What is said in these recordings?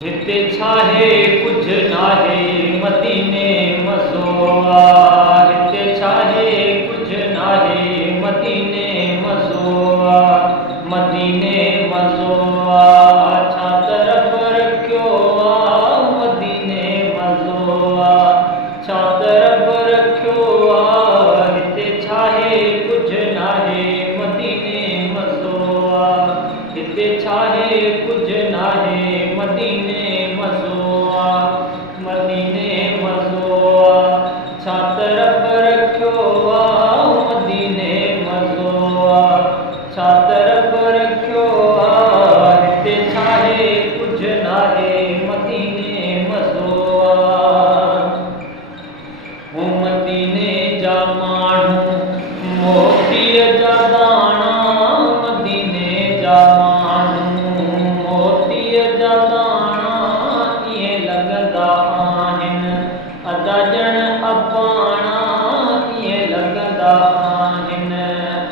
हिते छाहे कुछ नाहे मदीने मज़ो आ। हिते छाहे कुछ नाहे मदीने मज़ो आ। मदीने मज़ो आ छा तरफ़ रखियो आ। मदीने मज़ो आ छा तरफ़ रखियो आ। हिते छाहे कुछ नाहे मदीने मज़ो आ। हिते छाहे कुछ नाहे मदीने मज़ो आ। मदीने मज़ो आ छा तरफ़ रखियो आ। मदीने मज़ो आ छा तरफ़ रखियो आ। हिते छाहे कुछ नाहे मदीने मज़ो आ। मदीने जा माण्हू मोतीअ जा दाणा। मदीने जा माण्हू मोतीअ जा दाणा ईअं लॻंदा आहिनि अदा ॼण अबाणा। ईअं लॻंदा आहिनि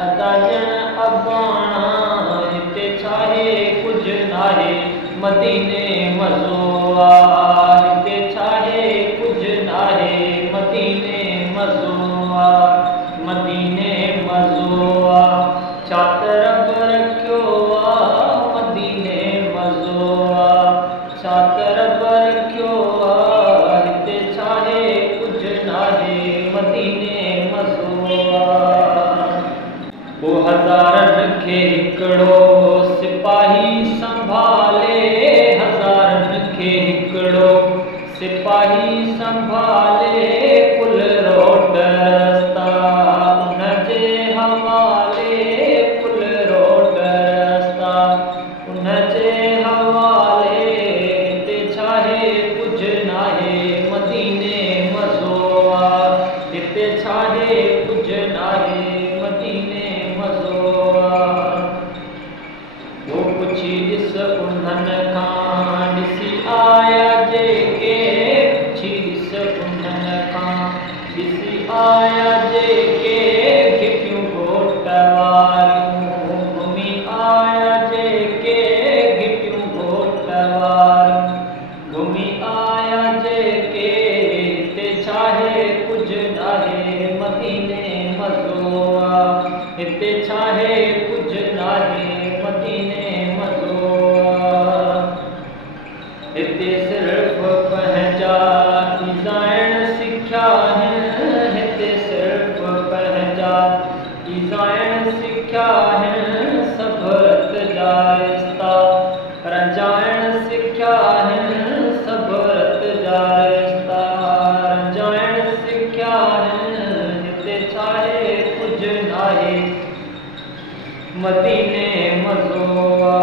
अदा ॼण अबाणा। हिते छाहे कुछ नाहे मदीने मज़ो आ। हिते छाहे कुछ नाहे मदीने मज़ो आ। मदीने मज़ो आ छा तरफ़ रखियो आ। मदीने मज़ो आ छा तरफ़ रखियो आ। हिते छाहे कुछ नाहे मदीने मज़ो आ। वो हज़ारनि खे हिकिड़ो सिपाही संभाले। हज़ारनि खे हिकिड़ो सिपाही संभाले। कुल रोड रस्ता उनजे हवाले। कुल रोड रस्ता उनजे हवाले। हिते छाहे कुछ नाहे मदीने मज़ो आ। हिते छाहे कुछ नाहे मदीने मज़ो आ। वो पुछी ॾिस उन्हनि खां ॾिसी आया जेके। पुछी ॾिस उन्हनि खां ॾिसी आया जेके। गिटियूं घोट वारियूं घुमी आया जेके। गिटियूं घोट वारियूं घुमी आया जेके। हिते छाहे कुछ नाहे मदीने मज़ो आ। हिते छाहे कुछ नाहे मदीने मज़ो आ। हिते सिर्फ़ पंहिंजा डिज़ाइन सिखिया आहिनि। हिते सिर्फ़ पंहिंजा डिज़ाइन सिखिया आहिनि। सभरत जा रिश्ता रंजाइण सिखिया आहिनि। सभरत जा रिश्ता रंजाइण सिखिया आहिनि। हिते छाहे कुछ नाहे मदीने मज़ो आ।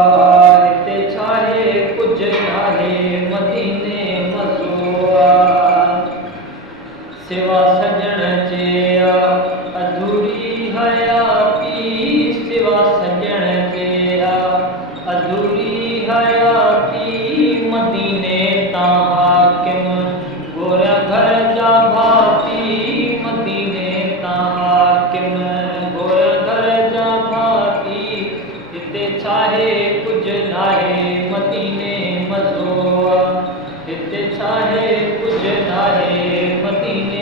हिते छाहे कुछ नाहे मदीने मज़ो आ। सिवा सजण जे अधूरी हयाती। सिवा सजण जे अधूरी हयाती। मदीने तां हाकिम गोरिया घर जा भाती। मदीने तां हाकिम गोरिया घर जा भाती। हिते छाहे कुछ नाहे मदीने मज़ो आ। हिते छाहे कुछ नाहे मदीने